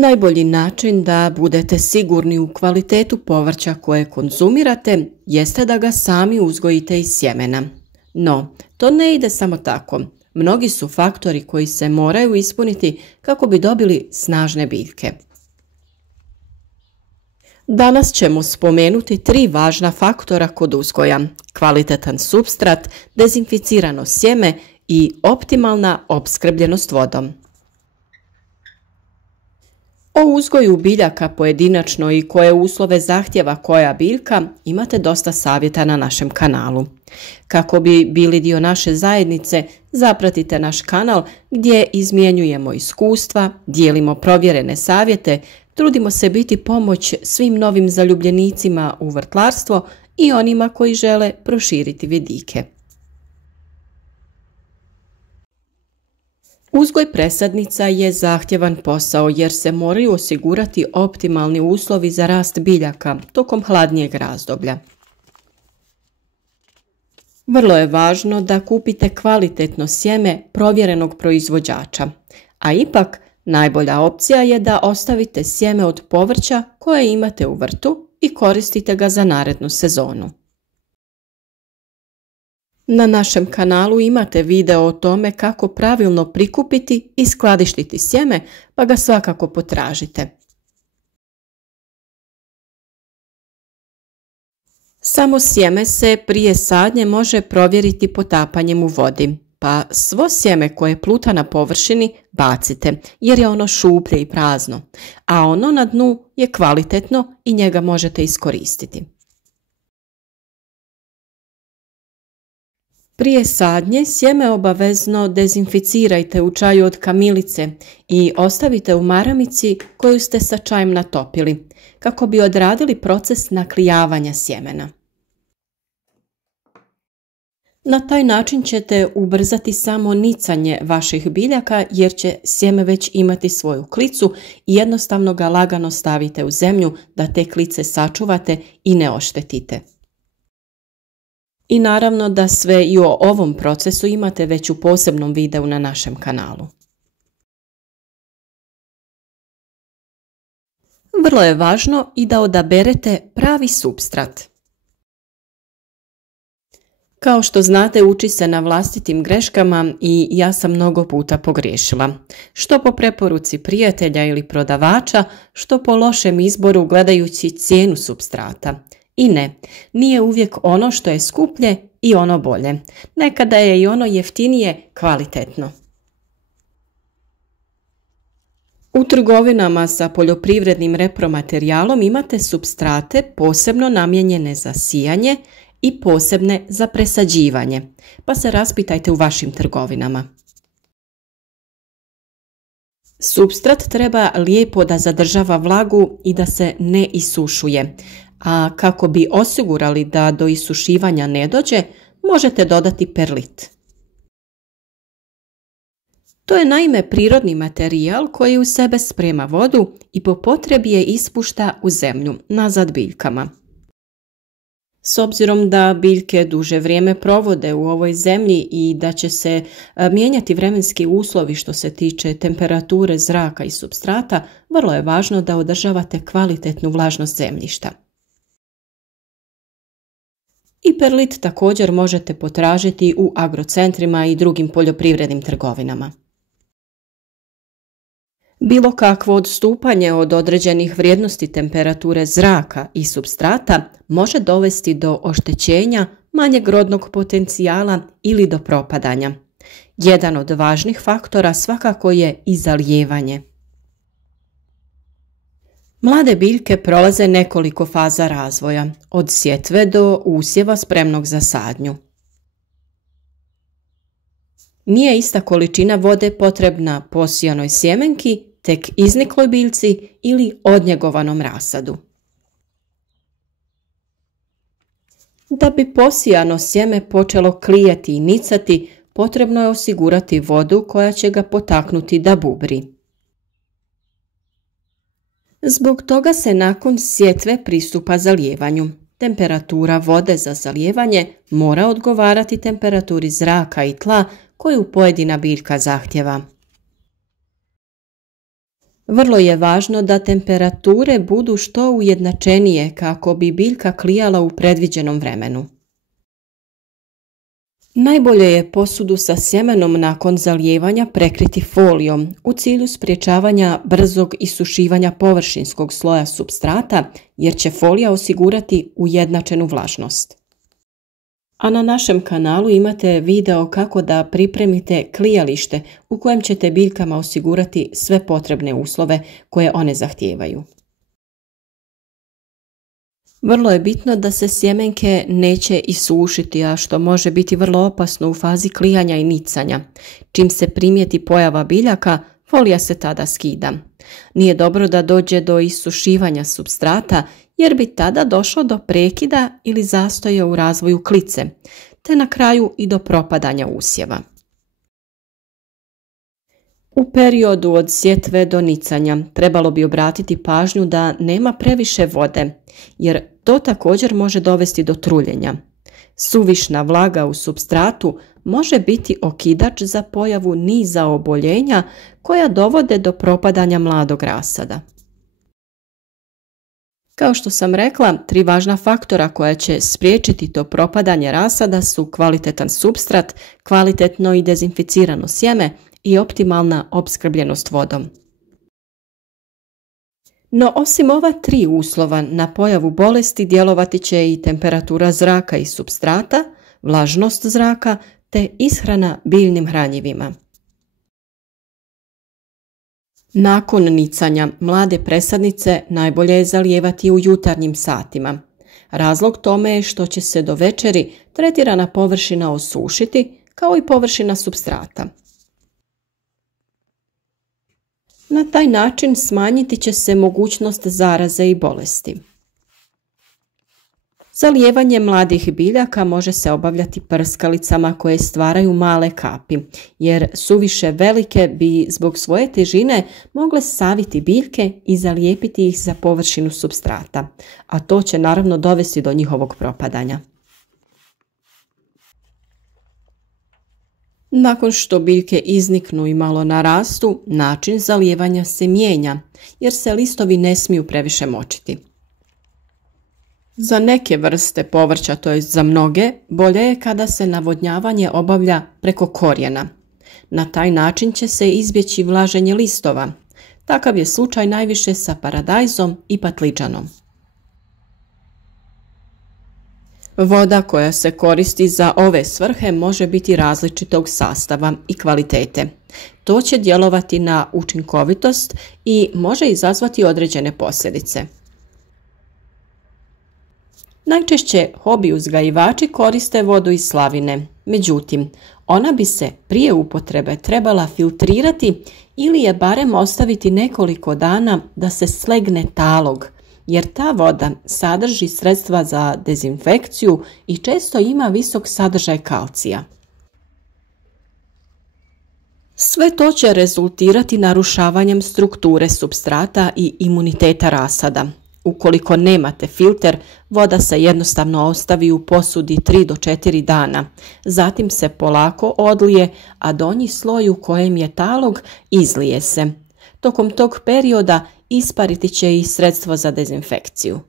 Najbolji način da budete sigurni u kvalitetu povrća koje konzumirate jeste da ga sami uzgojite iz sjemena. No, to ne ide samo tako. Mnogi su faktori koji se moraju ispuniti kako bi dobili snažne biljke. Danas ćemo spomenuti 3 važna faktora kod uzgoja: kvalitetan supstrat, dezinficirano sjeme i optimalna opskrbljenost vodom. O uzgoju biljaka pojedinačno i koje uslove zahtjeva koja biljka imate dosta savjeta na našem kanalu. Kako bi bili dio naše zajednice, zapratite naš kanal gdje izmjenjujemo iskustva, dijelimo provjerene savjete, trudimo se biti pomoć svim novim zaljubljenicima u vrtlarstvo i onima koji žele proširiti vidike. Uzgoj presadnica je zahtjevan posao jer se moraju osigurati optimalni uslovi za rast biljaka tokom hladnijeg razdoblja. Vrlo je važno da kupite kvalitetno sjeme provjerenog proizvođača, a ipak najbolja opcija je da ostavite sjeme od povrća koje imate u vrtu i koristite ga za narednu sezonu. Na našem kanalu imate video o tome kako pravilno prikupiti i skladištiti sjeme, pa ga svakako potražite. Samo sjeme se prije sadnje može provjeriti potapanjem u vodi, pa svo sjeme koje pluta na površini bacite jer je ono šuplje i prazno, a ono na dnu je kvalitetno i njega možete iskoristiti. Prije sadnje sjeme obavezno dezinficirajte u čaju od kamilice i ostavite u maramici koju ste sa čajem natopili, kako bi odradili proces naklijavanja sjemena. Na taj način ćete ubrzati samo nicanje vaših biljaka jer će sjeme već imati svoju klicu i jednostavno ga lagano stavite u zemlju da te klice sačuvate i ne oštetite. I naravno da sve i o ovom procesu imate već u posebnom videu na našem kanalu. Vrlo je važno i da odaberete pravi supstrat. Kao što znate, uči se na vlastitim greškama i ja sam mnogo puta pogriješila. Što po preporuci prijatelja ili prodavača, što po lošem izboru gledajući cijenu supstrata. I ne, nije uvijek ono što je skuplje i ono bolje. Nekada je i ono jeftinije kvalitetno. U trgovinama sa poljoprivrednim repromaterijalom imate supstrate posebno namijenjene za sijanje i posebne za presađivanje, pa se raspitajte u vašim trgovinama. Supstrat treba lijepo da zadržava vlagu i da se ne isušuje, a kako bi osigurali da do isušivanja ne dođe, možete dodati perlit. To je naime prirodni materijal koji u sebe sprema vodu i po potrebi je ispušta u zemlju, nazad biljkama. S obzirom da biljke duže vrijeme provode u ovoj zemlji i da će se mijenjati vremenski uslovi što se tiče temperature zraka i supstrata, vrlo je važno da održavate kvalitetnu vlažnost zemljišta. I perlit također možete potražiti u agrocentrima i drugim poljoprivrednim trgovinama. Bilo kakvo odstupanje od određenih vrijednosti temperature zraka i supstrata može dovesti do oštećenja, manjeg rodnog potencijala ili do propadanja. Jedan od važnih faktora svakako je i zalijevanje. Mlade biljke prolaze nekoliko faza razvoja, od sjetve do usjeva spremnog za sadnju. Nije ista količina vode potrebna posijanoj sjemenki, tek iznikloj biljci ili odnjegovanom rasadu. Da bi posijano sjeme počelo klijati i nicati, potrebno je osigurati vodu koja će ga potaknuti da bubri. Zbog toga se nakon sjetve pristupa zalijevanju. Temperatura vode za zalijevanje mora odgovarati temperaturi zraka i tla koju pojedina biljka zahtjeva. Vrlo je važno da temperature budu što ujednačenije kako bi biljka klijala u predviđenom vremenu. Najbolje je posudu sa sjemenom nakon zalijevanja prekriti folijom u cilju sprječavanja brzog isušivanja površinskog sloja supstrata jer će folija osigurati ujednačenu vlažnost. A na našem kanalu imate video kako da pripremite klijalište u kojem ćete biljkama osigurati sve potrebne uslove koje one zahtijevaju. Vrlo je bitno da se sjemenke neće isušiti, a što može biti vrlo opasno u fazi klijanja i nicanja. Čim se primijeti pojava biljaka, folija se tada skida. Nije dobro da dođe do isušivanja supstrata jer bi tada došlo do prekida ili zastoja u razvoju klice, te na kraju i do propadanja usjeva. U periodu od sjetve do nicanja trebalo bi obratiti pažnju da nema previše vode, jer to također može dovesti do truljenja. Suvišna vlaga u supstratu može biti okidač za pojavu niza oboljenja koja dovode do propadanja mladog rasada. Kao što sam rekla, 3 važna faktora koja će spriječiti to propadanje rasada su kvalitetan supstrat, kvalitetno i dezinficirano sjeme i optimalna opskrbljenost vodom. No osim ova 3 uslova na pojavu bolesti djelovati će i temperatura zraka i supstrata, vlažnost zraka te ishrana biljnim hranjivima. Nakon nicanja mlade presadnice najbolje je zalijevati u jutarnjim satima. Razlog tome je što će se do večeri tretirana površina osušiti kao i površina supstrata. Na taj način smanjiti će se mogućnost zaraze i bolesti. Zalijevanje mladih biljaka može se obavljati prskalicama koje stvaraju male kapi, jer suviše velike bi zbog svoje težine mogle saviti biljke i zalijepiti ih za površinu supstrata, a to će naravno dovesti do njihovog propadanja. Nakon što biljke izniknu i malo narastu, način zalijevanja se mijenja, jer se listovi ne smiju previše močiti. Za neke vrste povrća, to jest za mnoge, bolje je kada se navodnjavanje obavlja preko korijena. Na taj način će se izbjeći vlaženje listova. Takav je slučaj najviše sa paradajzom i patliđanom. Voda koja se koristi za ove svrhe može biti različitog sastava i kvalitete. To će djelovati na učinkovitost i može izazvati određene posljedice. Najčešće hobi uzgajivači koriste vodu iz slavine, međutim, ona bi se prije upotrebe trebala filtrirati ili je barem ostaviti nekoliko dana da se slegne talog, jer ta voda sadrži sredstva za dezinfekciju i često ima visok sadržaj kalcija. Sve to će rezultirati narušavanjem strukture supstrata i imuniteta rasada. Ukoliko nemate filter, voda se jednostavno ostavi u posudi 3 do 4 dana. Zatim se polako odlije, a donji sloj u kojem je talog izlije se. Tokom tog perioda ispariti će i sredstvo za dezinfekciju.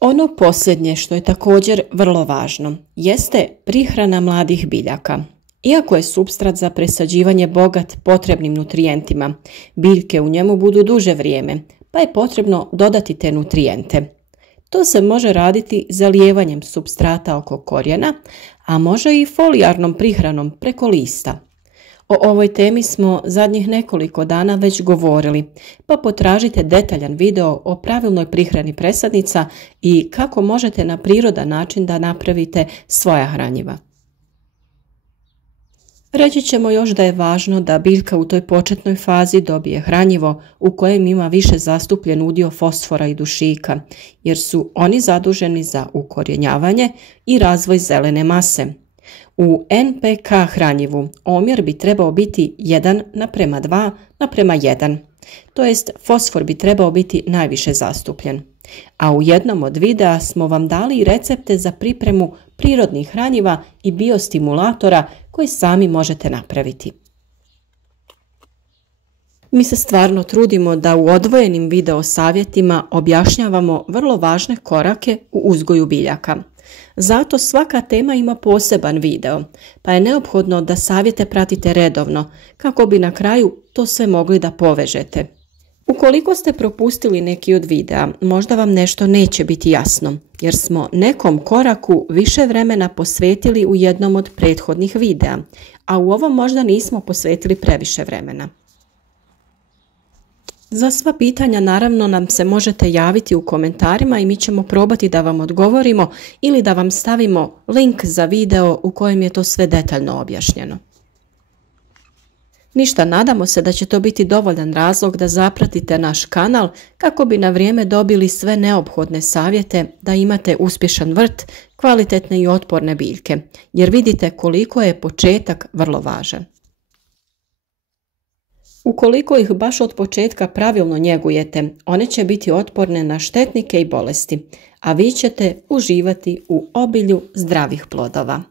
Ono posljednje što je također vrlo važno jeste prihrana mladih biljaka. Iako je supstrat za presađivanje bogat potrebnim nutrijentima, biljke u njemu budu duže vrijeme, pa je potrebno dodati te nutrijente. To se može raditi zalijevanjem supstrata oko korijena, a može i folijarnom prihranom preko lista. O ovoj temi smo zadnjih nekoliko dana već govorili, pa potražite detaljan video o pravilnoj prihrani presadnica i kako možete na prirodan način da napravite svoja hranjiva. Reći ćemo još da je važno da biljka u toj početnoj fazi dobije hranjivo u kojem ima više zastupljen udio fosfora i dušika, jer su oni zaduženi za ukorjenjavanje i razvoj zelene mase. U NPK hranjivu omjer bi trebao biti 1:2:1. to jest fosfor bi trebao biti najviše zastupljen. A u jednom od videa smo vam dali i recepte za pripremu prirodnih hranjiva i biostimulatora koje sami možete napraviti. Mi se stvarno trudimo da u odvojenim video savjetima objašnjavamo vrlo važne korake u uzgoju biljaka. Zato svaka tema ima poseban video, pa je neophodno da savjete pratite redovno kako bi na kraju to sve mogli da povežete. Ukoliko ste propustili neki od videa, možda vam nešto neće biti jasno, jer smo nekom koraku više vremena posvetili u jednom od prethodnih videa, a u ovom možda nismo posvetili previše vremena. Za sva pitanja naravno nam se možete javiti u komentarima i mi ćemo probati da vam odgovorimo ili da vam stavimo link za video u kojem je to sve detaljno objašnjeno. Ništa, nadamo se da će to biti dovoljan razlog da zapratite naš kanal kako bi na vrijeme dobili sve neophodne savjete da imate uspješan vrt, kvalitetne i otporne biljke, jer vidite koliko je početak vrlo važan. Ukoliko ih baš od početka pravilno njegujete, one će biti otporne na štetnike i bolesti, a vi ćete uživati u obilju zdravih plodova.